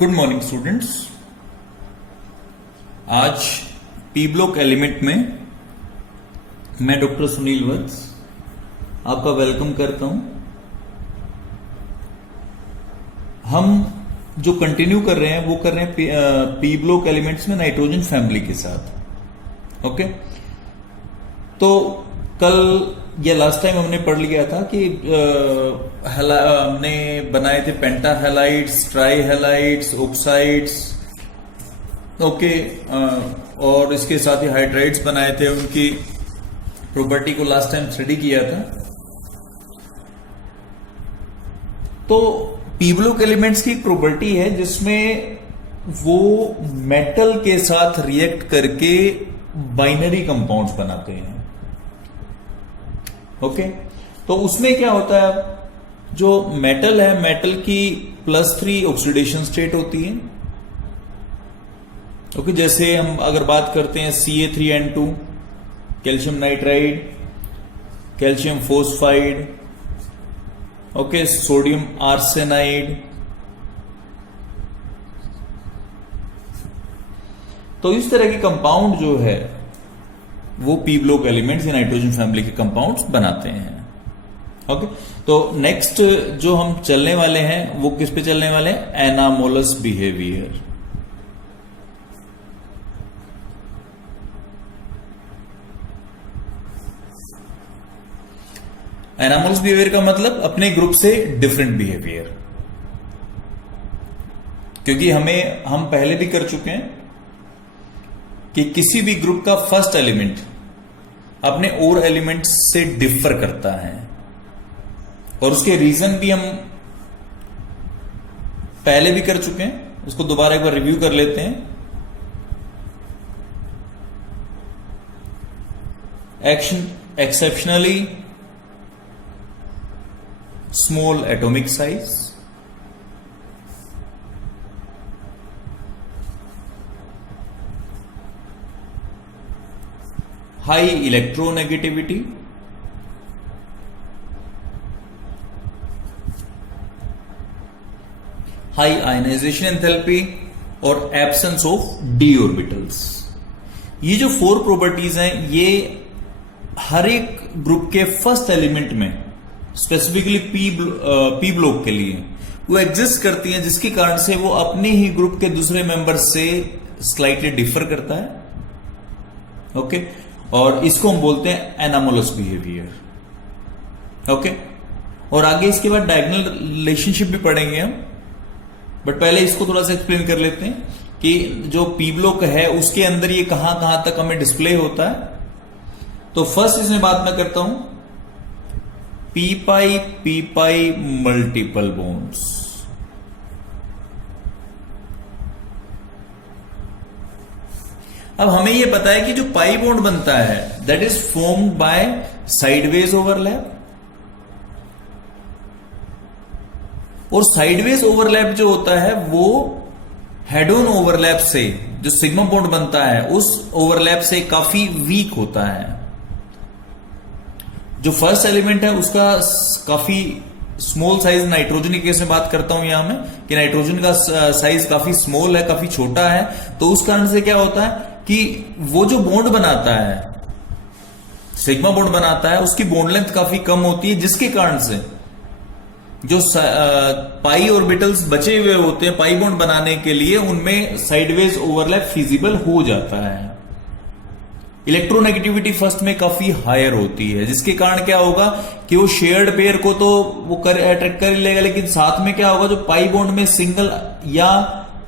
Good morning students. आज P block element में मैं डॉक्टर सुनील वत्स आपका वेलकम करता हूं। हम जो कंटिन्यू कर रहे हैं वो कर रहे हैं पी ब्लॉक एलिमेंट्स में नाइट्रोजन फैमिली के साथ। ओके, तो कल या लास्ट टाइम हमने पढ़ लिया था कि हमने बनाए थे penta halides, tri halides, oxides. Okay, और इसके साथ ही हाइड्राइड्स बनाए थे, उनकी प्रॉपर्टी को लास्ट टाइम स्टडी किया था। तो पी ब्लॉक एलिमेंट्स की एक प्रॉपर्टी है जिसमें वो मेटल के साथ रिएक्ट करके बाइनरी कंपाउंड्स बनाते हैं। ओके, तो उसमें क्या होता है, जो मेटल है, मेटल की +3 ऑक्सीडेशन स्टेट होती है। ओके, जैसे हम अगर बात करते हैं Ca3N2, calcium nitride, calcium phosphide, okay, sodium arsenide. तो इस तरह के कंपाउंड जो है वो पी ब्लॉक एलिमेंट्स या नाइट्रोजन फैमिली के कंपाउंड्स बनाते हैं। ओके, तो नेक्स्ट जो हम चलने वाले हैं वो किस पे चलने वाले हैं? Anomalous behaviour. एनामोलस बिहेवियर का मतलब अपने ग्रुप से डिफरेंट बिहेवियर, क्योंकि हम पहले भी कर चुके हैं कि किसी भी ग्रुप का फर्स्ट एलिमेंट अपने और एलिमेंट से डिफर करता है, और उसके रीजन भी हम पहले भी कर चुके हैं। उसको दोबारा एक बार रिव्यू कर लेते हैं। Exceptionally small atomic size, high electronegativity, high ionisation enthalpy और एब्सेंस ऑफ डी ऑर्बिटल्स। ये जो 4 प्रॉपर्टीज हैं, ये हर एक ग्रुप के फर्स्ट एलिमेंट में स्पेसिफिकली पी ब्लॉक के लिए वो एग्जिस्ट करती हैं, जिसके कारण से वो अपने ही ग्रुप के दूसरे मेंबर से स्लाइटली डिफर करता है। ओके, और इसको हम बोलते हैं एनामोलस बिहेवियर। ओके, और आगे इसके बाद डायगोनल रिलेशनशिप भी पढ़ेंगे हम, बट पहले इसको थोड़ा सा एक्सप्लेन कर लेते हैं कि जो पी ब्लॉक है उसके अंदर ये कहां कहां तक हमें डिस्प्ले होता है। तो फर्स्ट इसमें बात मैं करता हूं पी पाई मल्टीपल बॉन्ड्स। अब हमें यह पता है कि जो पाई बॉन्ड बनता है that is formed by sideways overlap, और साइडवेज ओवरलैप जो होता है वो हेड ऑन ओवरलैप से, जो सिग्मा बॉन्ड बनता है उस ओवरलैप से काफी वीक होता है। जो फर्स्ट एलिमेंट है उसका काफी स्मॉल साइज, नाइट्रोजन के केस में बात करता हूं यहां मैं कि नाइट्रोजन का साइज काफी स्मॉल है, काफी छोटा है। तो उस कारण से क्या होता है कि वो जो बॉन्ड बनाता है, सिग्मा बॉन्ड बनाता है, उसकी बॉन्ड लेंथ काफी कम होती है, जिसके कारण से जो पाई ऑर्बिटल्स बचे हुए होते हैं पाई बॉन्ड बनाने के लिए, उनमें साइडवेज ओवरलैप फिजिबल हो जाता है। इलेक्ट्रोनेगेटिविटी फर्स्ट में काफी हायर होती है, जिसके कारण क्या होगा कि वो शेयर्ड पेयर को तो वो अट्रैक्ट कर लेगा, लेकिन साथ में क्या होगा, जो पाई बॉन्ड में सिंगल या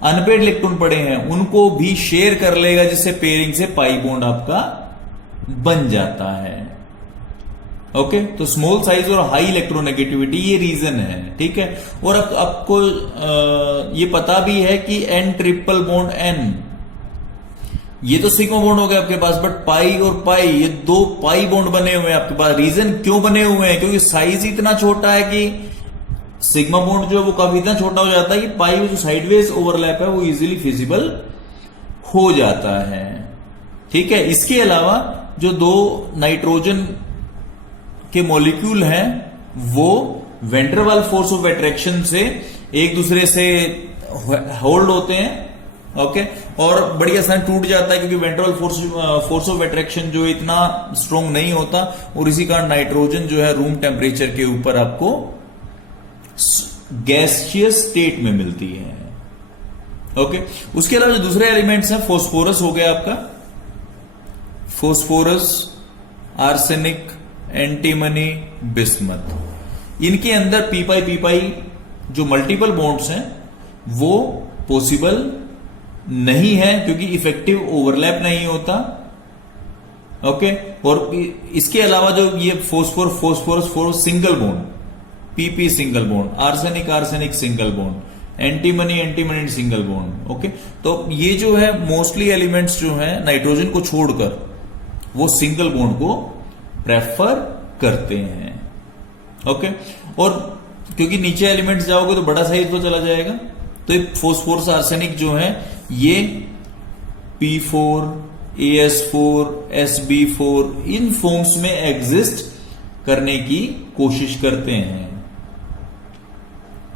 अनपेयर्ड इलेक्ट्रॉन पड़े हैं उनको भी शेयर कर लेगा, जिससे पेयरिंग से पाई बॉन्ड आपका बन जाता है। ओके, तो स्मॉल साइज और हाई इलेक्ट्रोनेगेटिविटी ये रीजन है। ठीक है, और आपको ये पता भी है कि N ट्रिपल बॉन्ड N, ये तो सिग्मा बॉन्ड हो गया आपके पास, बट पाई और पाई, ये 2 पाई बॉन्ड बने हुए हैं आपके पास। रीजन क्यों बने हुए हैं? क्योंकि साइज इतना छोटा है कि सिग्मा बॉन्ड जो है वो काफी इतना छोटा हो जाता है कि पाई में जो साइडवेज ओवरलैप है वो इजीली फिजिबल हो जाता है। ठीक है, इसके अलावा जो 2 नाइट्रोजन के मॉलिक्यूल हैं वो वेंट्रवाल फोर्स ऑफ अट्रैक्शन से एक दूसरे से होल्ड होते हैं। ओके, और बड़ी आसान टूट जाता है क्योंकि वेंट्रल फोर्स ऑफ अट्रैक्शन जो इतना स्ट्रॉन्ग नहीं होता, और इसी कारण नाइट्रोजन जो है रूम टेम्परेचर के ऊपर आपको गैसियस स्टेट में मिलती है। ओके, उसके अलावा जो दूसरे एलिमेंट्स हैं, फोस्फोरस हो गया आपका, फोस्फोरस, आर्सेनिक, एंटीमनी, बिस्मथ, इनके अंदर पी पाई जो मल्टीपल बॉन्ड्स हैं वो पॉसिबल नहीं है क्योंकि इफेक्टिव ओवरलैप नहीं होता। ओके, और इसके अलावा जो ये phosphorus single bond, PP single bond, arsenic single bond, antimony single bond. Okay, तो ये जो है मोस्टली एलिमेंट्स जो है नाइट्रोजन को छोड़कर वो सिंगल बॉन्ड को प्रेफर करते हैं। ओके, और क्योंकि नीचे एलिमेंट्स जाओगे तो बड़ा साइज तो चला जाएगा, तो फोस्फोरस आर्सेनिक जो है ये P4, AS4, SB4 इन फॉर्म्स में एग्जिस्ट करने की कोशिश करते हैं।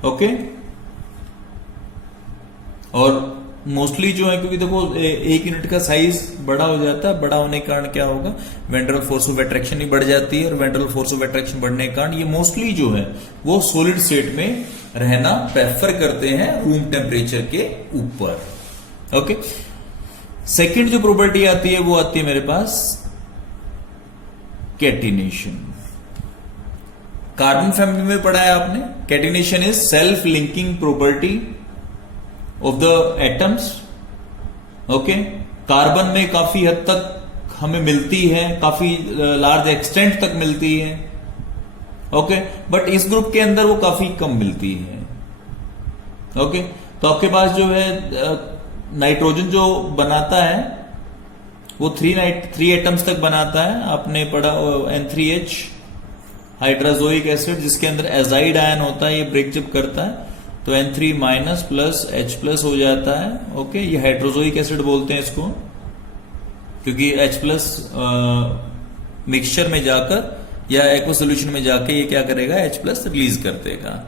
ओके, और मोस्टली जो है, क्योंकि देखो एक यूनिट का साइज बड़ा हो जाता है, बड़ा होने के कारण क्या होगा, वेंट्रल फोर्स ऑफ अट्रैक्शन ही बढ़ जाती है, और वेंट्रल फोर्स ऑफ अट्रैक्शन बढ़ने के कारण ये मोस्टली जो है वो सॉलिड स्टेट में रहना प्रेफर करते हैं रूम टेम्परेचर के ऊपर। ओके, सेकंड जो प्रॉपर्टी आती है वो आती है मेरे पास कैटिनेशन। कार्बन फैमिली में पढ़ा है आपने, catenation is self linking property of the atoms. Okay, carbon में काफी हद तक हमें मिलती है, काफी लार्ज एक्सटेंट तक मिलती है। ओके, बट इस ग्रुप के अंदर वो काफी कम मिलती है। ओके, तो आपके पास जो है नाइट्रोजन जो बनाता है वो 3 एटम्स तक बनाता है। आपने पढ़ा N3H हाइड्रोजोइक एसिड, जिसके अंदर एजाइड आयन होता है, ये ब्रेक जब करता है तो N3- प्लस H+ हो जाता है। ओके, ये हाइड्रोजोइक एसिड बोलते हैं इसको, क्योंकि H+ मिक्सचर में जाकर या एक्वा सोल्यूशन में जाकर ये क्या करेगा, H+ रिलीज कर देगा।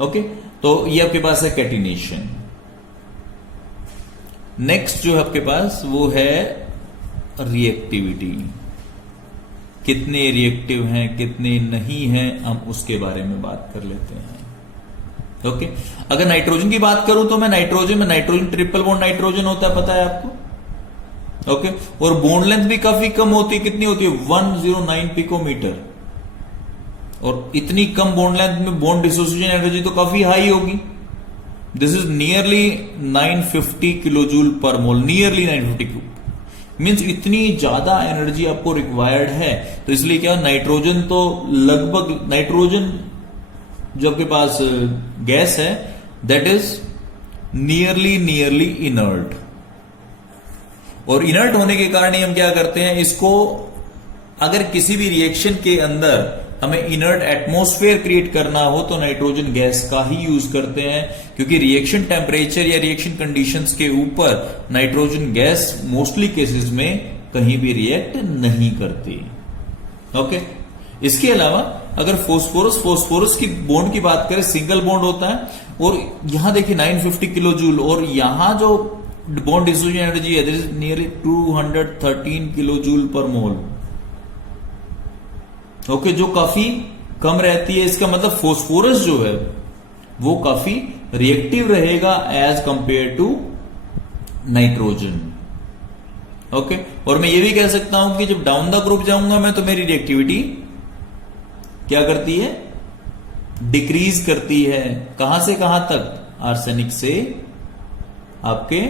ओके, तो ये आपके पास है कैटिनेशन। नेक्स्ट जो है आपके पास वो है रिएक्टिविटी, कितने रिएक्टिव हैं कितने नहीं हैं, हम उसके बारे में बात कर लेते हैं। ओके, अगर नाइट्रोजन की बात करूं तो मैं नाइट्रोजन ट्रिपल बॉन्ड नाइट्रोजन होता है, पता है आपको। ओके, और बॉन्ड लेंथ भी काफी कम होती है, कितनी होती है, 109 पिकोमीटर, और इतनी कम बॉन्ड लेंथ में बॉन्ड डिसोसिएशन एनर्जी तो काफी हाई होगी। दिस इज नियरली 950 किलोजूल पर मोल, नियरली 950 मीन्स इतनी ज्यादा एनर्जी आपको रिक्वायर्ड है। तो इसलिए क्या, नाइट्रोजन तो लगभग, नाइट्रोजन जो आपके पास गैस है दैट इज नियरली इनर्ट, और इनर्ट होने के कारण ही हम क्या करते हैं, इसको अगर किसी भी रिएक्शन के अंदर हमें इनर्ट एटमॉस्फेयर क्रिएट करना हो तो नाइट्रोजन गैस का ही यूज करते हैं, क्योंकि रिएक्शन टेम्परेचर या रिएक्शन कंडीशंस के ऊपर नाइट्रोजन गैस मोस्टली केसेस में कहीं भी रिएक्ट नहीं करती। ओके, इसके अलावा अगर फोस्फोरस की बॉन्ड की बात करें, सिंगल बॉन्ड होता है, और यहां देखिए 950 किलो जूल, और यहां जो बॉन्ड डिसोसिएशन एनर्जी है that is nearly 213 kilo joule पर मोल। ओके, जो काफी कम रहती है। इसका मतलब फोस्फोरस जो है वो काफी रिएक्टिव रहेगा as compare to nitrogen. Okay, और मैं ये भी कह सकता हूं कि जब डाउन द ग्रुप जाऊंगा मैं तो मेरी रिएक्टिविटी क्या करती है, डिक्रीज करती है। कहां से कहां तक, आर्सेनिक से आपके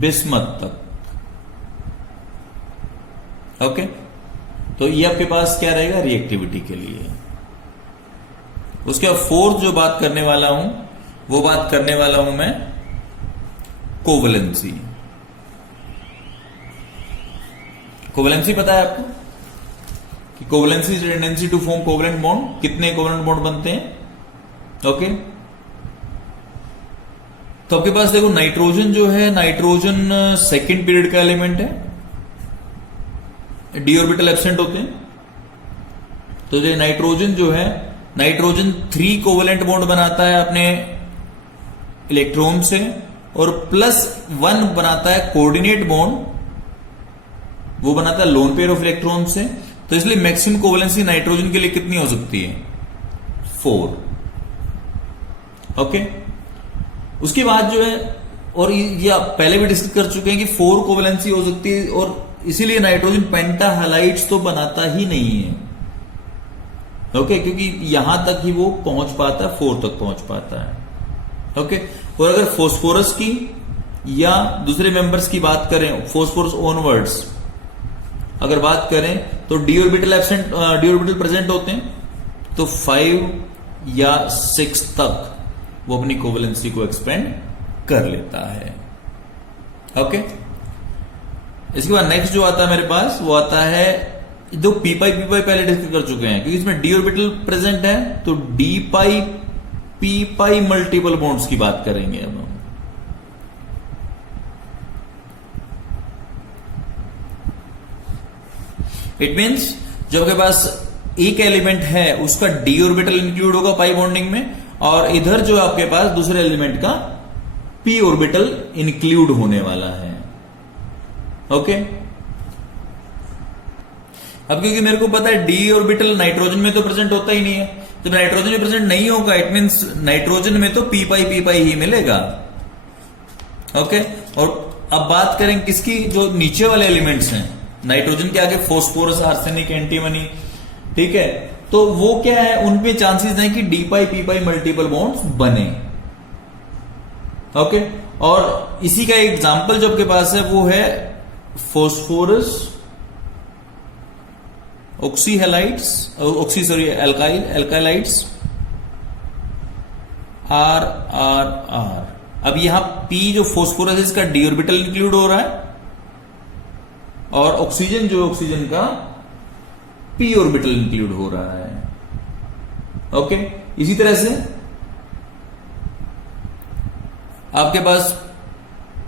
बिस्मथ तक। ओके, तो ये आपके पास क्या रहेगा, रिएक्टिविटी के लिए। उसके बाद फोर्थ जो बात करने वाला हूं वो बात करने वाला हूं मैं कोवलेंसी। कोवलेंसी पता है आपको कि covalency is tendency to form covalent bond. कितने कोवलेंट बॉन्ड बनते हैं? ओके, तो आपके पास देखो नाइट्रोजन जो है, नाइट्रोजन सेकंड पीरियड का एलिमेंट है, डी ऑर्बिटल एब्सेंट होते हैं। तो जो नाइट्रोजन जो है नाइट्रोजन 3 कोवेलेंट बॉन्ड बनाता है अपने इलेक्ट्रॉन से और +1 बनाता है कोऑर्डिनेट बॉन्ड, वो बनाता है लोन पेयर ऑफ इलेक्ट्रॉन से। तो इसलिए मैक्सिमम कोवेलेंसी नाइट्रोजन के लिए कितनी हो सकती है? 4। ओके, उसके बाद जो है, और ये आप पहले भी डिस्कस कर चुके हैं कि 4 कोवेलेंसी हो सकती है, और इसीलिए नाइट्रोजन पेंटाहलाइड्स तो बनाता ही नहीं है। ओके, क्योंकि यहां तक ही वो पहुंच पाता है, 4 तक पहुंच पाता है। ओके, और अगर फॉस्फोरस की या दूसरे मेंबर्स की बात करें, फॉस्फोरस ऑनवर्ड्स अगर बात करें, तो डी ऑर्बिटल प्रेजेंट होते हैं, तो 5 या 6 तक वो अपनी कोवेलेंसी को एक्सपेंड कर लेता है। ओके, इसके बाद नेक्स्ट जो आता है मेरे पास, वो आता है जो पी पाई पहले डिस्कस कर चुके हैं, क्योंकि इसमें डी ऑर्बिटल प्रेजेंट है, तो डी पाई पी पाई मल्टीपल बॉन्ड्स की बात करेंगे अब हम। इट मीन्स जो आपके पास एक एलिमेंट है उसका डी ऑर्बिटल इंक्लूड होगा पाई बॉन्डिंग में, और इधर जो आपके पास दूसरे एलिमेंट का पी ऑर्बिटल इंक्लूड होने वाला है। ओके, अब क्योंकि मेरे को पता है डी ऑर्बिटल नाइट्रोजन में तो प्रेजेंट होता ही नहीं है, जब नाइट्रोजन में प्रेजेंट नहीं होगा इट मींस नाइट्रोजन में तो पी पाई ही मिलेगा। ओके, और अब बात करें किसकी, जो नीचे वाले एलिमेंट्स हैं नाइट्रोजन के आगे, फॉस्फोरस, आर्सेनिक, एंटीमनी, ठीक है, तो वो क्या है, उनमें चांसेस हैं कि डी पाई पी पाई मल्टीपल बॉन्ड्स बने। ओके, और इसी का एग्जांपल जो आपके पास है वो है फॉस्फोरस एल्काइलाइड्स आर। अब यहां पी जो फॉस्फोरस है इसका डी ऑर्बिटल इंक्लूड हो रहा है, और ऑक्सीजन जो ऑक्सीजन का पी ऑर्बिटल इंक्लूड हो रहा है। ओके, इसी तरह से आपके पास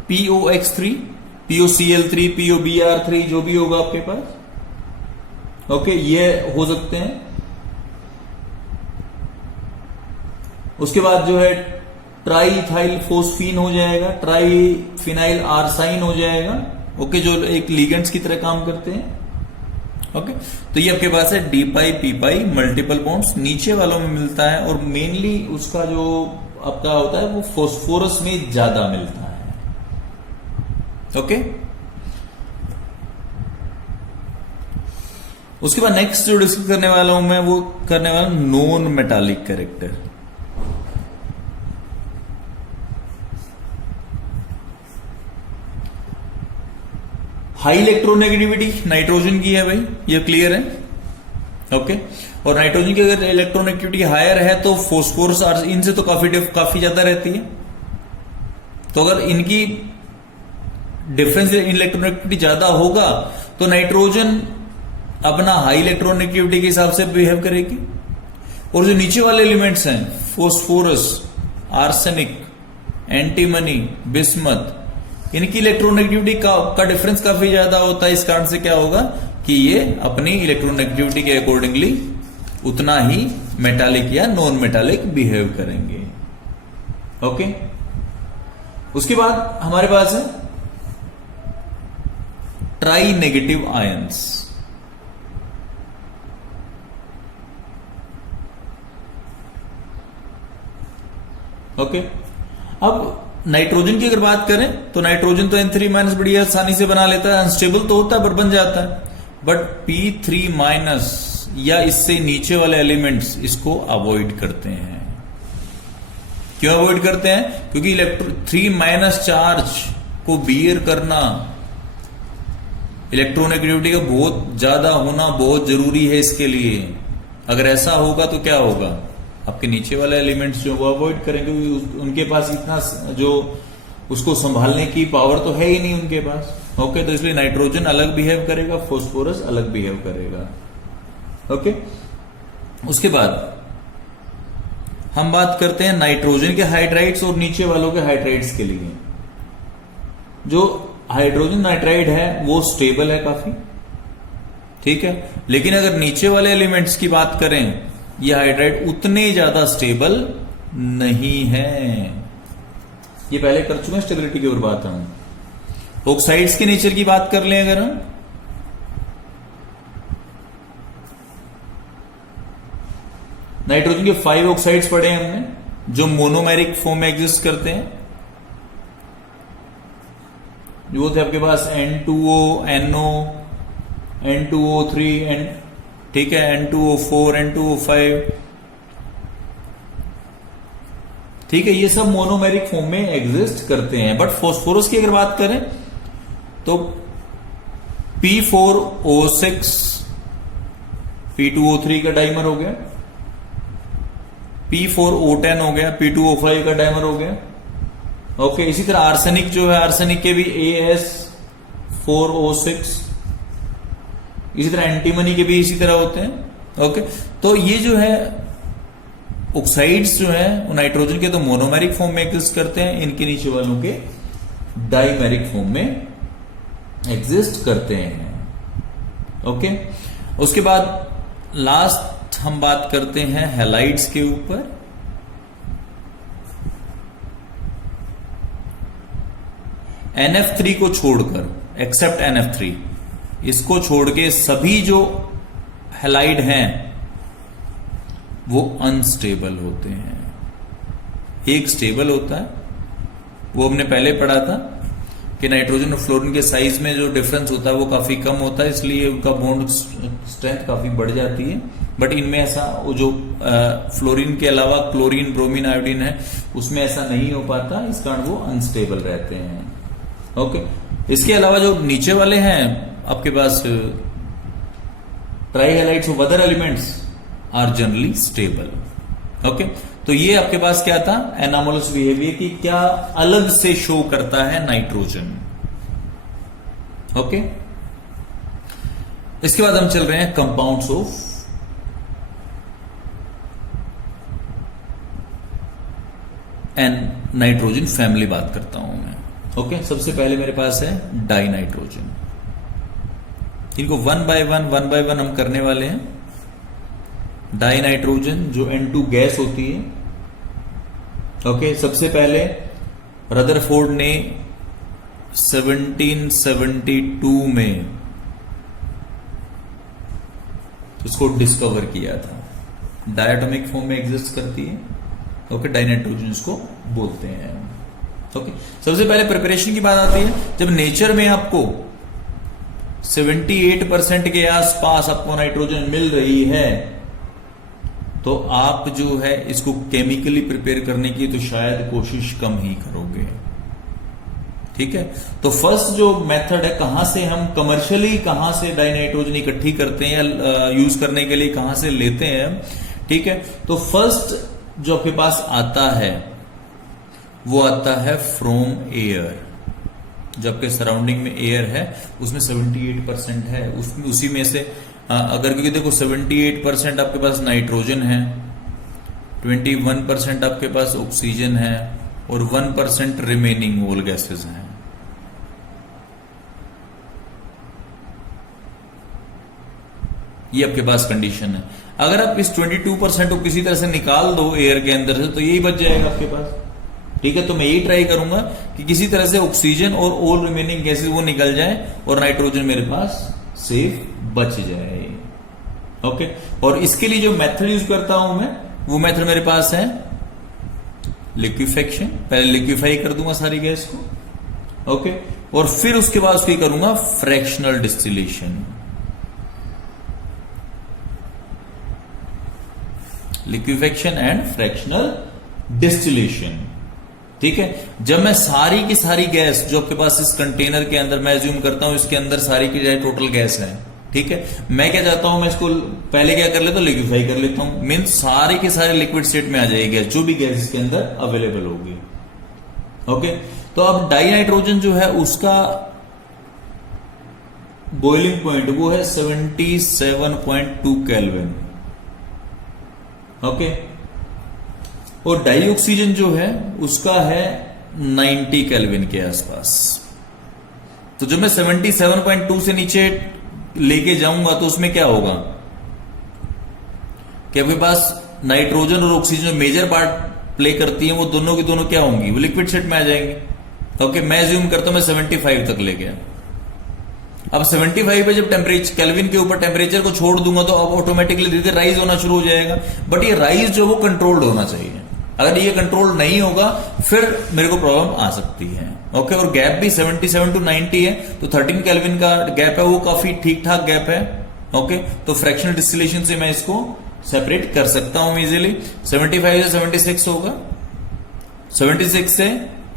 POX3, POCl3, POBr3 जो भी होगा आपके पास, ओके, ये हो सकते हैं। उसके बाद जो है ट्राईथाइल फोस्फीन हो जाएगा, ट्राईफिनाइल आर्साइन हो जाएगा। ओके, जो एक लिगेंड्स की तरह काम करते हैं। ओके, तो ये आपके पास है डी पाई पी पाई मल्टीपल बॉन्ड्स, नीचे वालों में मिलता है, और मेनली उसका जो आपका होता है वो फॉस्फोरस में ज्यादा मिलता है। ओके, उसके बाद नेक्स्ट जो डिस्कस करने वाला हूं मैं, वो करने वाला हूं non metallic character. High electronegativity nitrogen की है भाई, ये क्लियर है। ओके, और नाइट्रोजन की अगर इलेक्ट्रोनेगेटिविटी हायर है तो फॉस्फोरस इनसे तो काफी ज्यादा रहती है। तो अगर इनकी डिफरेंस इन इलेक्ट्रोनेगेटिविटी ज्यादा होगा तो नाइट्रोजन अपना हाई इलेक्ट्रोनेगेटिविटी के हिसाब से बिहेव करेगी, और जो नीचे वाले एलिमेंट्स हैं फॉस्फोरस, आर्सेनिक, एंटीमनी, बिस्मथ, इनकी इलेक्ट्रोनेगेटिविटी का डिफरेंस काफी ज्यादा होता है। इस कारण से क्या होगा कि ये अपनी इलेक्ट्रोनेगेटिविटी के अकॉर्डिंगली उतना ही मेटालिक या नॉन मेटालिक बिहेव करेंगे। ओके, उसके बाद हमारे पास है ट्राई नेगेटिव आयंस। ओके, अब नाइट्रोजन की अगर बात करें तो नाइट्रोजन तो N3- बड़ी आसानी से बना लेता है, अनस्टेबल तो होता है पर बन जाता है, बट P3- या इससे नीचे वाले एलिमेंट्स इसको अवॉइड करते हैं। क्यों अवॉइड करते हैं? क्योंकि 3- चार्ज को बियर करना, इलेक्ट्रोनेगेटिविटी का बहुत ज्यादा होना बहुत जरूरी है इसके लिए। अगर ऐसा होगा तो क्या होगा, आपके नीचे वाले एलिमेंट्स जो वो अवॉइड करेंगे, उनके पास इतना जो उसको संभालने की पावर तो है ही नहीं उनके पास। ओके, तो इसलिए नाइट्रोजन अलग बिहेव करेगा, फॉस्फोरस अलग बिहेव करेगा। ओके, उसके बाद हम बात करते हैं नाइट्रोजन के हाइड्राइड्स और नीचे वालों के हाइड्राइड्स के लिए। जो हाइड्रोजन नाइट्राइड है वो स्टेबल है काफी, ठीक है, लेकिन अगर नीचे वाले एलिमेंट्स की बात करें ये हाइड्राइड उतने ज्यादा स्टेबल नहीं है। ये पहले कर चुके हैं स्टेबिलिटी की ओर बात हम। ऑक्साइड्स के नेचर की बात कर लें अगर हम, नाइट्रोजन के 5 ऑक्साइड्स पढ़े हैं हमने जो मोनोमेरिक फॉर्म में एग्जिस्ट करते हैं। जो थे आपके पास N2O, NO, N2O3, ठीक है, N2O4, N2O5, ठीक है, ये सब मोनोमेरिक फॉर्म में एग्जिस्ट करते हैं। बट फास्फोरस की अगर बात करें तो P4O6 P2O3 का डाइमर हो गया, P4O10 हो गया, P2O5 का डाइमर हो गया। ओके, इसी तरह आर्सेनिक जो है, आर्सेनिक के भी AS4O6, इसी तरह एंटीमनी के भी इसी तरह होते हैं। ओके, तो ये जो है ऑक्साइड्स जो है नाइट्रोजन के तो मोनोमेरिक फॉर्म में एग्जिस्ट करते हैं, इनके नीचे वालों के डाइमेरिक फॉर्म में एग्जिस्ट करते हैं। ओके, उसके बाद लास्ट हम बात करते हैं हैलाइड्स के ऊपर। NF3 को छोड़कर, एक्सेप्ट NF3, इसको छोड़ के सभी जो हैलाइड हैं वो अनस्टेबल होते हैं। एक स्टेबल होता है, वो हमने पहले पढ़ा था कि नाइट्रोजन और फ्लोरीन के साइज में जो डिफरेंस होता है वो काफी कम होता है, इसलिए उनका बॉन्ड स्ट्रेंथ काफी बढ़ जाती है। बट इनमें ऐसा, वो जो फ्लोरीन के अलावा क्लोरीन, ब्रोमीन, आयोडीन है उसमें ऐसा नहीं हो पाता, इस कारण वो अनस्टेबल रहते हैं। ओके, इसके अलावा जो नीचे वाले हैं आपके पास trihalides of other elements are generally stable. Okay, तो ये आपके पास क्या था, एनामोलस बिहेवियर की क्या अलग से शो करता है नाइट्रोजन। ओके, इसके बाद हम चल रहे हैं compounds of an nitrogen family बात करता हूं मैं। ओके, सबसे पहले मेरे पास है डाई नाइट्रोजन। इनको वन बाय वन हम करने वाले हैं। डाई नाइट्रोजन जो N2 गैस होती है। ओके, सबसे पहले रदरफोर्ड ने 1772 में उसको डिस्कवर किया था। डायटोमिक फॉर्म में एग्जिस्ट करती है। ओके, डाई नाइट्रोजन इसको बोलते हैं। ओके, सबसे पहले प्रिपरेशन की बात आती है। जब नेचर में आपको 78% के आसपास आपको नाइट्रोजन मिल रही है तो आप जो है इसको केमिकली प्रिपेयर करने की तो शायद कोशिश कम ही करोगे। ठीक है, तो फर्स्ट जो मेथड है, कहां से हम कमर्शियली कहां से डाई नाइट्रोजन इकट्ठी करते हैं या यूज करने के लिए कहां से लेते हैं। ठीक है, तो फर्स्ट जो आपके पास आता है वो आता है फ्रॉम एयर। जो आपके सराउंडिंग में एयर है उसमें 78% है, उसमें उसी में से अगर, क्योंकि देखो 78% आपके पास नाइट्रोजन है, 21% आपके पास ऑक्सीजन है और 1% रिमेनिंग ऑल गैसेस हैं। ये आपके पास कंडीशन है। अगर आप इस 22% को किसी तरह से निकाल दो एयर के अंदर से तो यही बच जाएगा आपके पास। ठीक है, तो मैं यही ट्राई करूंगा कि किसी तरह से ऑक्सीजन और ऑल रिमेनिंग गैसेस वो निकल जाए और नाइट्रोजन मेरे पास सेफ बच जाए। ओके, और इसके लिए जो मेथड यूज करता हूं मैं, वो मेथड मेरे पास है लिक्विफेक्शन। पहले लिक्विफाई कर दूंगा सारी गैस को। ओके, और फिर उसके बाद उसकी करूंगा fractional distillation. Liquefaction and fractional distillation. ठीक है, जब मैं सारी की सारी गैस जो आपके पास इस कंटेनर के अंदर, मैं एज्यूम करता हूं इसके अंदर सारी की जाए टोटल गैस है। ठीक है, मैं क्या चाहता हूं, मैं इसको पहले क्या कर लेता हूं, लिक्विफाई कर लेता हूं। मीन्स सारी के सारे लिक्विड स्टेट में आ जाएगी गैस, जो भी गैस इसके अंदर अवेलेबल होगी। ओके, तो अब डाई नाइट्रोजन जो है उसका बॉइलिंग पॉइंट वो है 77.2 केल्विन। ओके, और डाई ऑक्सीजन जो है उसका है 90 केल्विन के आसपास। तो जब मैं 77.2 से नीचे लेके जाऊंगा तो उसमें क्या होगा, कि आपके पास नाइट्रोजन और ऑक्सीजन जो मेजर पार्ट प्ले करती है वो दोनों की दोनों क्या होंगी, वो लिक्विड स्टेट में आ जाएंगे। ओके, मैं ज्यूम करता हूं मैं 75 तक ले गया। अब 75 पे जब टेम्परेचर केल्विन के ऊपर टेम्परेचर को छोड़ दूंगा तो अब ऑटोमेटिकली धीरे धीरे राइज होना शुरू हो जाएगा। बट ये राइज जो वो कंट्रोल्ड होना चाहिए, अगर ये कंट्रोल नहीं होगा फिर मेरे को प्रॉब्लम आ सकती है। ओके, और गैप भी 77 to 90 है, तो 13 केल्विन का गैप है, वो काफी ठीक ठाक गैप है। ओके, तो फ्रैक्शनल डिस्टिलेशन से मैं इसको सेपरेट कर सकता हूं इजीली। 75 से 76 होगा, 76 से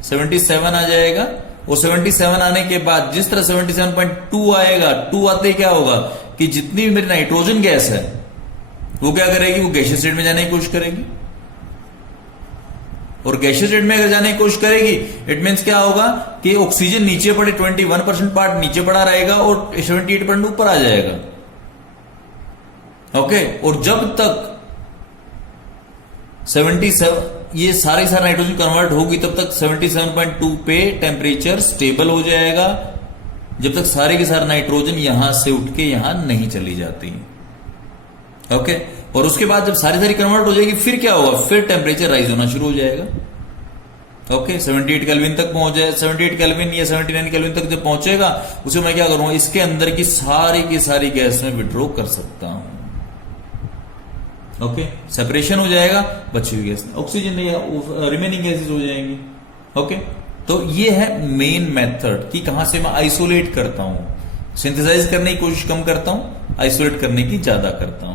77 आ जाएगा, और 77 आने के बाद जिस तरह 77.2 आएगा, 2 आते क्या होगा कि जितनी मेरी नाइट्रोजन गैस है वो क्या करेगी, वो गैसियस स्टेट में जाने की कोशिश करेगी, और गैसियस स्टेट में अगर जाने की कोशिश करेगी इट मींस क्या होगा कि ऑक्सीजन नीचे पड़े, 21% पार्ट नीचे पड़ा रहेगा और 78% ऊपर आ जाएगा। ओके, और जब तक 77 ये सारे नाइट्रोजन कन्वर्ट होगी तब तक 77.2 पे टेम्परेचर स्टेबल हो जाएगा, जब तक सारे के सारे नाइट्रोजन यहां से उठ के यहां नहीं चली जाती। ओके, और उसके बाद जब सारी कन्वर्ट हो जाएगी फिर क्या होगा, फिर टेम्परेचर राइज होना शुरू हो जाएगा। ओके, 78 केल्विन तक पहुंच जाए, 78 केल्विन या 79 केल्विन तक जब पहुंचेगा उसे मैं क्या करूंगा, इसके अंदर की सारी गैस में विड्रॉ कर सकता हूं। ओके, सेपरेशन हो जाएगा, बची हुई गैस ऑक्सीजन या रिमेनिंग गैसेस हो जाएंगी। ओके, तो ये है मेन मेथड कि कहां से मैं आइसोलेट करता हूं, सिंथेसाइज करने की कोशिश कम करता हूं, आइसोलेट करने की ज्यादा करता हूं।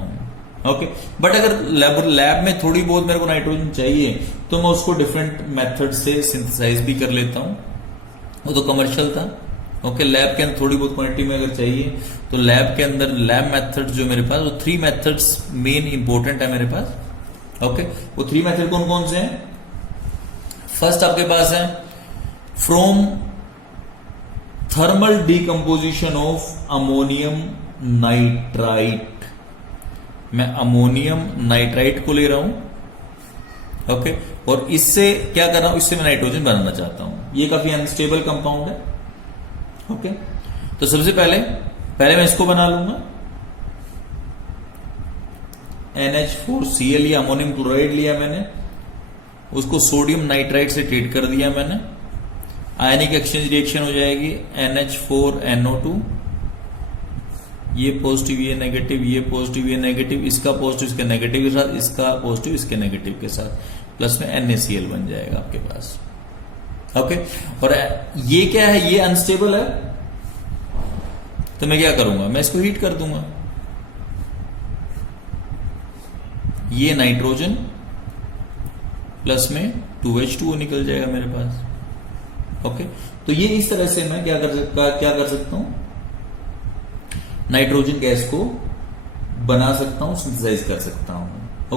ओके, बट अगर लैब में थोड़ी बहुत मेरे को नाइट्रोजन चाहिए तो मैं उसको डिफरेंट मेथड से सिंथेसाइज भी कर लेता हूं, वो तो कमर्शियल था। ओके, लैब के अंदर थोड़ी बहुत क्वांटिटी में अगर चाहिए तो लैब के अंदर लैब मेथड जो मेरे पास, वो 3 मेथड्स मेन इंपॉर्टेंट है मेरे पास। ओके, वो 3 मेथड कौन कौन से हैं? फर्स्ट आपके पास है from thermal decomposition of ammonium nitrite. मैं अमोनियम नाइट्राइट को ले रहा हूं। ओके, और इससे क्या कर रहा हूं, इससे मैं नाइट्रोजन बनाना चाहता हूं। ये काफी अनस्टेबल कंपाउंड है। ओके, तो सबसे पहले मैं इसको बना लूंगा, NH4Cl या अमोनियम क्लोराइड लिया मैंने, उसको सोडियम नाइट्राइट से ट्रीट कर दिया मैंने, आयनिक एक्सचेंज रिएक्शन हो जाएगी NH4NO2, ये पॉजिटिव ये नेगेटिव, ये पॉजिटिव ये नेगेटिव, इसका पॉजिटिव इसके नेगेटिव के साथ, इसका पॉजिटिव इसके नेगेटिव के साथ, प्लस में NaCl बन जाएगा आपके पास। ओके, और ये क्या है, ये अनस्टेबल है, तो मैं क्या करूंगा, मैं इसको हीट कर दूंगा। ये नाइट्रोजन प्लस में 2H2O निकल जाएगा मेरे पास। ओके, तो ये इस तरह से मैं क्या कर सकता हूं, नाइट्रोजन गैस को बना सकता हूं, सिंथेसाइज कर सकता हूं।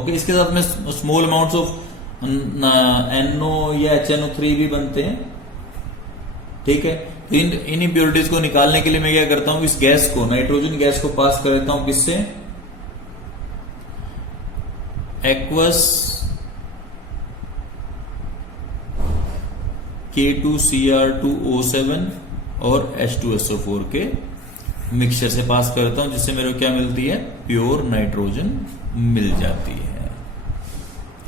ओके, इसके साथ में स्मॉल अमाउंट्स ऑफ NO या HNO3 भी बनते हैं। ठीक है, इन इंप्योरिटीज को निकालने के लिए मैं क्या करता हूं, इस गैस को, नाइट्रोजन गैस को पास कर देता हूं किससे, एक्वस K2Cr2O7 और H2SO4 के मिक्सचर से पास करता हूं, जिससे मेरे को क्या मिलती है, प्योर नाइट्रोजन मिल जाती है।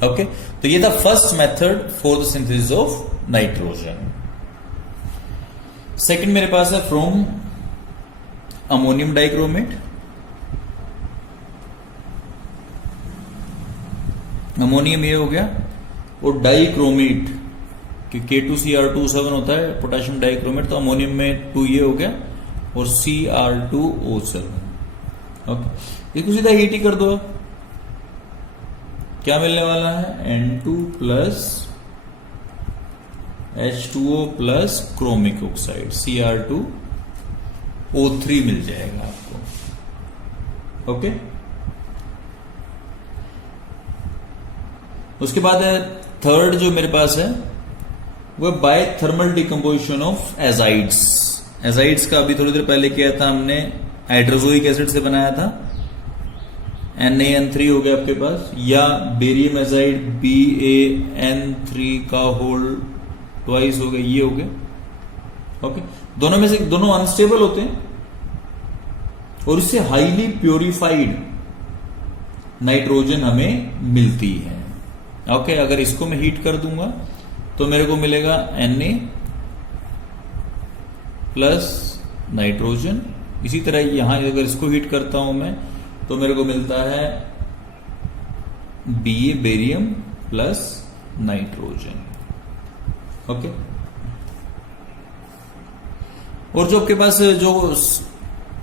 ओके, तो ये था first method for the synthesis of nitrogen. Second मेरे पास है फ्रॉम अमोनियम डाइक्रोमेट। अमोनियम ये हो गया, और डाइक्रोमेट कि K2Cr2O7 होता है पोटेशियम डाइक्रोमेट, तो अमोनियम में 2 ये हो गया और Cr2O7। ओके, इसको सीधा हीट ही कर दो, क्या मिलने वाला है, N2 plus H2O plus chromic oxide Cr2O3 मिल जाएगा आपको। ओके, उसके बाद है थर्ड जो मेरे पास है वो बाय थर्मल डिकम्पोजिशन ऑफ एजाइड्स। एजाइड्स का अभी थोड़ी देर पहले किया था हमने, हाइड्रोजोइक एसिड से बनाया था, NaN3 हो गया आपके पास, या बेरियम एजाइड BaN3 का होल ट्वाइस हो गया, ये हो गया। ओके, दोनों में से दोनों अनस्टेबल होते हैं और इससे हाईली प्योरिफाइड नाइट्रोजन हमें मिलती है। ओके, अगर इसको मैं हीट कर दूंगा तो मेरे को मिलेगा Na प्लस नाइट्रोजन। इसी तरह यहां अगर इसको हीट करता हूं मैं तो मेरे को मिलता है Ba barium plus nitrogen. Okay, और जो आपके पास जो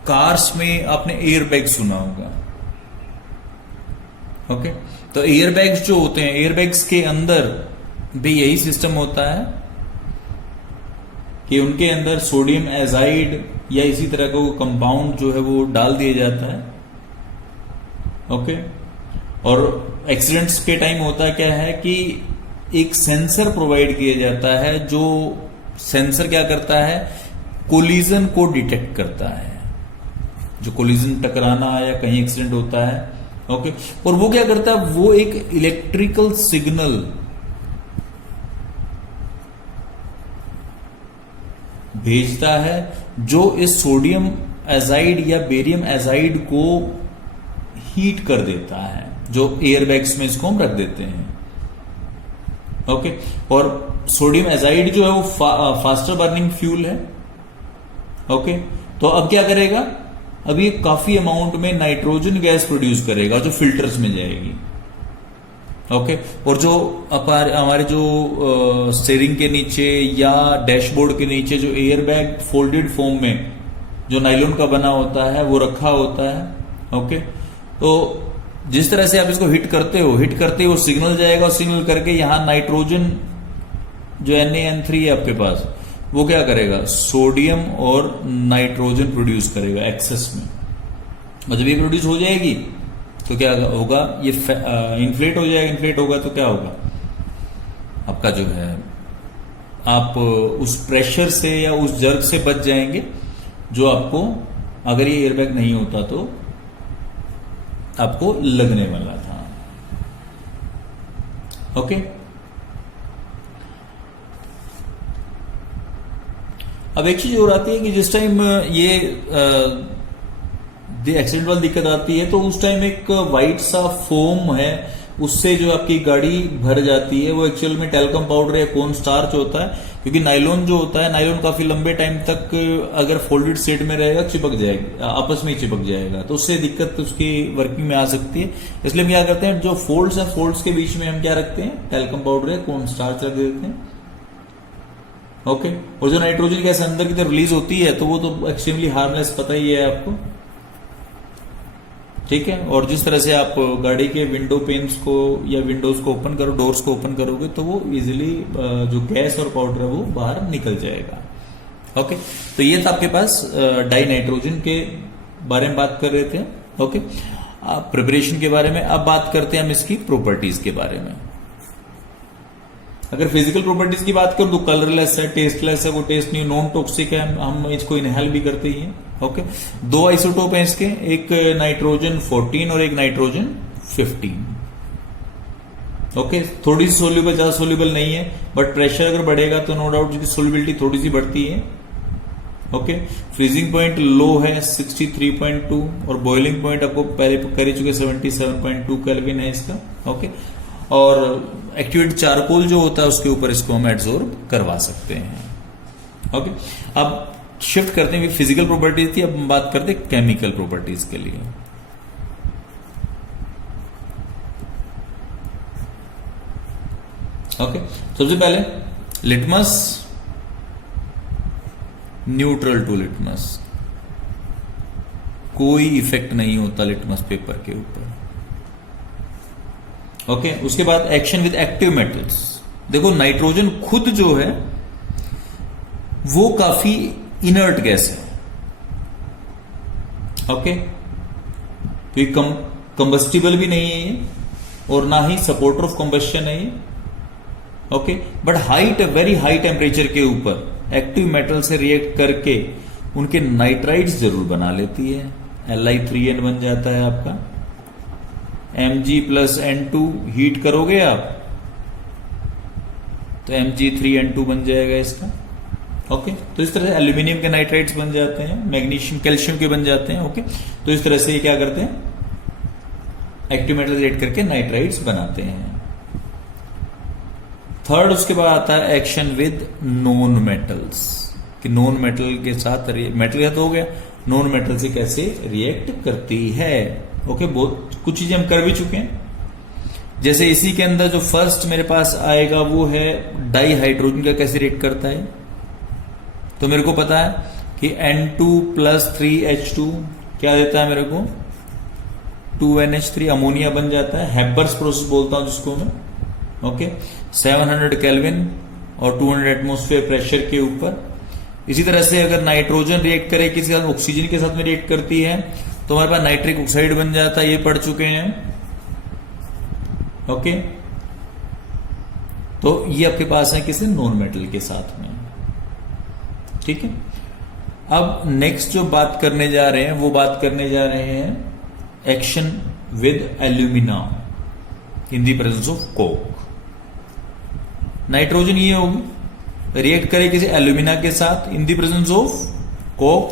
कार्स में आपने एयर बैग सुना होगा, ओके, तो एयर बैग्स जो होते हैं, एयर बैग्स के अंदर भी यही सिस्टम होता है कि उनके अंदर सोडियम एजाइड या इसी तरह का वो कंपाउंड जो है वो डाल दिया जाता है। ओके, और एक्सीडेंट्स के टाइम होता क्या है कि एक सेंसर प्रोवाइड किया जाता है, जो सेंसर क्या करता है, कोलिजन को डिटेक्ट करता है, जो कोलिजन टकराना या कहीं एक्सीडेंट होता है। ओके, और वो क्या करता है, वो एक इलेक्ट्रिकल सिग्नल भेजता है जो इस सोडियम एजाइड या बेरियम एजाइड को हीट कर देता है, जो एयर बैग्स में इसको हम रख देते हैं। ओके, और सोडियम एजाइड जो है वो फास्टर बर्निंग फ्यूल है। ओके, तो अब क्या करेगा, अब ये काफी अमाउंट में नाइट्रोजन गैस प्रोड्यूस करेगा जो फिल्टर्स में जाएगी। ओके, और जो हमारे जो स्टीयरिंग के नीचे या डैशबोर्ड के नीचे जो एयर बैग फोल्डेड फॉर्म में जो नायलॉन का बना होता है वो रखा होता है। ओके, तो जिस तरह से आप इसको हिट करते हो वो सिग्नल जाएगा, और सिग्नल करके यहां नाइट्रोजन जो NaN3 है आपके पास, वो क्या करेगा, सोडियम और नाइट्रोजन प्रोड्यूस करेगा एक्सेस में। और जब ये प्रोड्यूस हो जाएगी तो क्या होगा, ये इन्फ्लेट हो जाएगा। इन्फ्लेट होगा तो क्या होगा, आपका जो है आप उस प्रेशर से या उस जर्क से बच जाएंगे जो आपको, अगर ये एयरबैग नहीं होता तो आपको लगने वाला था। ओके, अब एक चीज और आती है कि जिस टाइम ये एक्सीडेंट वाली दिक्कत आती है तो उस टाइम एक वाइट सा फोम है, उससे जो आपकी गाड़ी भर जाती है, वो एक्चुअल में टैल्कम पाउडर या कॉर्न स्टार्च होता है। क्योंकि नायलॉन जो होता है, नायलॉन काफी लंबे टाइम तक अगर फोल्डेड स्टेट में रहेगा चिपक जाएगा, आपस में ही चिपक जाएगा, तो उससे दिक्कत उसकी वर्किंग में आ सकती है। इसलिए हम क्या करते हैं, जो फोल्ड्स हैं फोल्ड्स के बीच में हम क्या रखते हैं, टैल्कम पाउडर या कॉर्न स्टार्च रख देते हैं। ओके, और जो नाइट्रोजन गैस अंदर की तरफ रिलीज होती है तो वो तो एक्सट्रीमली हार्मलेस, पता ही है आपको, ठीक है। और जिस तरह से आप गाड़ी के विंडो पेन्स को या विंडोज को ओपन करो, डोर्स को ओपन करोगे तो वो इजीली जो गैस और पाउडर है वो बाहर निकल जाएगा। ओके, तो ये था आपके पास डाई नाइट्रोजन के बारे में बात कर रहे थे। ओके, प्रिपरेशन के बारे में। अब बात करते हैं हम इसकी प्रॉपर्टीज के बारे में। अगर फिजिकल प्रॉपर्टीज की बात करूं तो कलरलेस है, टेस्टलेस है, वो टेस्ट नहीं, नॉन टॉक्सिक है, हम इसको इनहेल भी करते ही हैं। ओके, दो आइसोटोप हैं इसके, एक नाइट्रोजन 14 और एक नाइट्रोजन 15। ओके, थोड़ी सी सोल्यूबल, ज्यादा सोल्यूबल नहीं है, बट प्रेशर अगर बढ़ेगा तो नो डाउट इसकी सोल्यूबिलिटी थोड़ी सी बढ़ती है। ओके, फ्रीजिंग पॉइंट लो है 63.2 और बॉइलिंग पॉइंट आपको पहले कर ही चुके 77.2 केल्विन है इसका। ओके, और एक्टिवेटेड चारकोल जो होता है उसके ऊपर इसको हम एब्जॉर्ब करवा सकते हैं। ओके, अब शिफ्ट करते हैं, फिजिकल प्रॉपर्टीज थी, अब हम बात करते हैं केमिकल प्रॉपर्टीज के लिए। ओके, सबसे पहले लिटमस, न्यूट्रल टू लिटमस, कोई इफेक्ट नहीं होता लिटमस पेपर के ऊपर। ओके, उसके बाद एक्शन विद एक्टिव मेटल्स। देखो नाइट्रोजन खुद जो है वो काफी इनर्ट गैस है। ओके, तो कंबस्टिबल भी नहीं है ये, और ना ही सपोर्टर ऑफ कंबस्शन है ये। Okay, but very high temperature के ऊपर एक्टिव मेटल से रिएक्ट करके उनके नाइट्राइड्स जरूर बना लेती है। Li3n बन जाता है आपका, Mg+N2 हीट करोगे आप तो Mg3N2 बन जाएगा इसका। ओके, तो इस तरह से एल्यूमिनियम के नाइट्राइड्स बन जाते हैं, मैग्नीशियम कैल्शियम के बन जाते हैं। ओके, तो इस तरह से ये क्या करते हैं, एक्टिव मेटल रिएक्ट करके नाइट्राइड्स बनाते हैं। थर्ड उसके बाद आता है एक्शन विद नॉन मेटल्स, कि नॉन मेटल के साथ मेटल का तो हो गया, नॉन मेटल से कैसे रिएक्ट करती है। ओके, बहुत कुछ चीजें हम कर भी चुके हैं। जैसे इसी के अंदर जो फर्स्ट मेरे पास आएगा वो है डाई हाइड्रोजन का कैसे रिएक्ट करता है। तो मेरे को पता है कि N2+3H2 क्या देता है मेरे को, 2NH3 अमोनिया बन जाता है। हैबर्स प्रोसेस बोलता हूं जिसको मैं। ओके, 700 केल्विन और 200 एटमॉस्फेयर प्रेशर के ऊपर। इसी तरह से अगर नाइट्रोजन रिएक्ट करे किसी साथ, ऑक्सीजन के साथ में रिएक्ट करती है तो हमारे पास नाइट्रिक ऑक्साइड बन जाता है, ये पढ़ चुके हैं। ओके, तो ये आपके पास है किसी नॉन मेटल के साथ में। ठीक है, अब नेक्स्ट जो बात करने जा रहे हैं वो बात करने जा रहे हैं action with alumina in the presence of Coke. Nitrogen ये होगी, रिएक्ट करे किसी एल्यूमिना के साथ in the presence of Coke,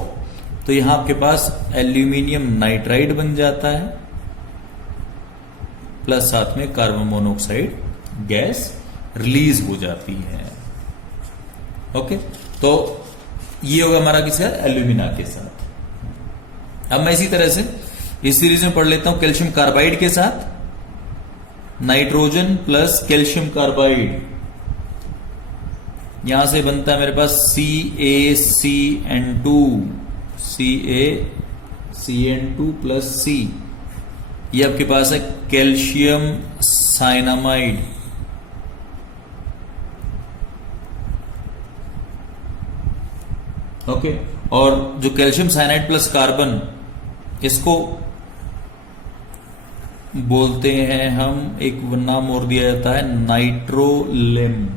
तो यहां आपके पास एल्यूमिनियम नाइट्राइड बन जाता है, प्लस साथ में कार्बन मोनोऑक्साइड गैस रिलीज हो जाती है। ओके, तो ये होगा हमारा किसी एल्यूमिना के साथ। अब मैं इसी तरह से इस सीरीज में पढ़ लेता हूं कैल्शियम कार्बाइड के साथ नाइट्रोजन प्लस कैल्शियम कार्बाइड, यहां से बनता है मेरे पास CaCN2 प्लस C। ये आपके पास है कैल्शियम साइनामाइड, ओके। और जो कैल्शियम साइनाइड प्लस कार्बन, इसको बोलते हैं हम, एक नाम और दिया जाता है नाइट्रोलिम।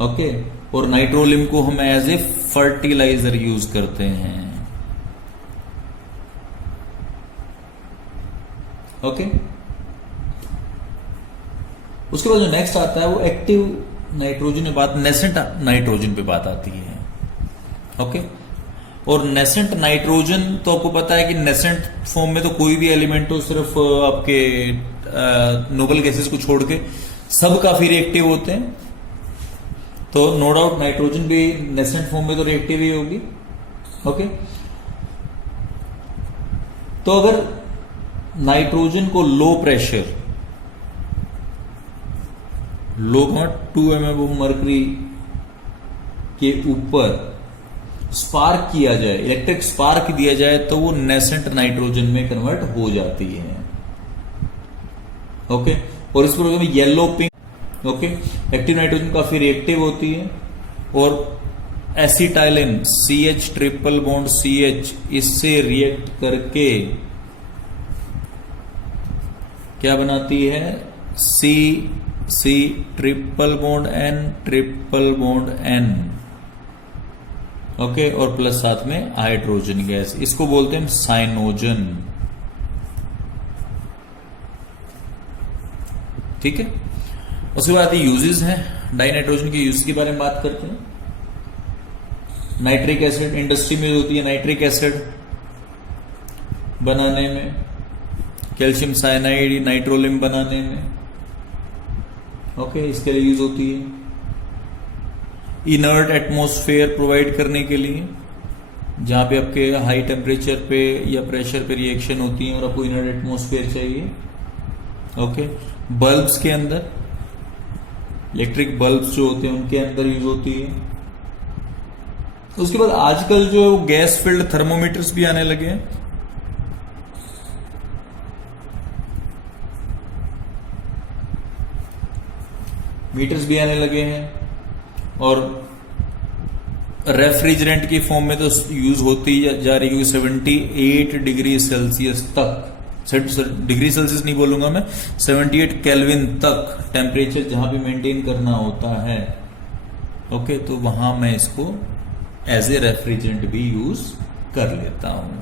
ओके, और नाइट्रोलिम को हम एज ए फर्टिलाइजर यूज करते हैं। ओके, उसके बाद जो नेक्स्ट आता है वो एक्टिव नाइट्रोजन में बात, नेसेंट नाइट्रोजन पे बात आती है। ओके, और नेसेंट नाइट्रोजन तो आपको पता है कि नेसेंट फॉर्म में तो कोई भी एलिमेंट हो, सिर्फ आपके नोबल गैसेस को छोड़ के सब काफी रिएक्टिव होते हैं। तो नो डाउट नाइट्रोजन भी नेसेंट फॉर्म में तो रिएक्टिव ही होगी। ओके, तो अगर नाइट्रोजन को low pressure, low 2 mm of mercury के ऊपर स्पार्क किया जाए, इलेक्ट्रिक स्पार्क दिया जाए, तो वो नेसेंट नाइट्रोजन में कन्वर्ट हो जाती है। ओके, और इस प्रोग्राम में yellow pink, okay, active nitrogen काफी रिएक्टिव होती है। और acetylene CH triple bond CH, इससे रिएक्ट करके क्या बनाती है, C triple bond N triple bond N, okay, और प्लस साथ में हाइड्रोजन गैस, इसको बोलते हैं साइनोजन। ठीक है, उसके बाद यूजेस हैं, डाई नाइट्रोजन के यूज के बारे में बात करते हैं। नाइट्रिक एसिड इंडस्ट्री में होती है, नाइट्रिक एसिड बनाने में, कैल्शियम साइनाइड नाइट्रोलिम बनाने में, ओके, इसके लिए यूज होती है। इनर्ट एटमॉस्फेयर प्रोवाइड करने के लिए, जहां पे आपके हाई टेम्परेचर पे या प्रेशर पे रिएक्शन होती है और आपको इनर्ट एटमॉस्फेयर चाहिए। ओके, बल्ब्स के अंदर, इलेक्ट्रिक बल्ब्स जो होते हैं उनके अंदर यूज होती है। उसके बाद आजकल जो गैस फिल्ड थर्मोमीटर्स भी आने लगे हैं। मीटर्स भी आने लगे हैं, और रेफ्रिजरेंट की फॉर्म में तो यूज होती जा रही है 78 डिग्री सेल्सियस तक, डिग्री सेल्सियस नहीं बोलूंगा मैं, 78 केल्विन तक टेम्परेचर जहां भी मेंटेन करना होता है। ओके, तो वहां मैं इसको एज ए रेफ्रिजरेंट भी यूज कर लेता हूं।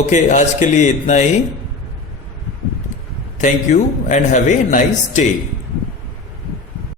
ओके, आज के लिए इतना ही। Thank you and have a nice day.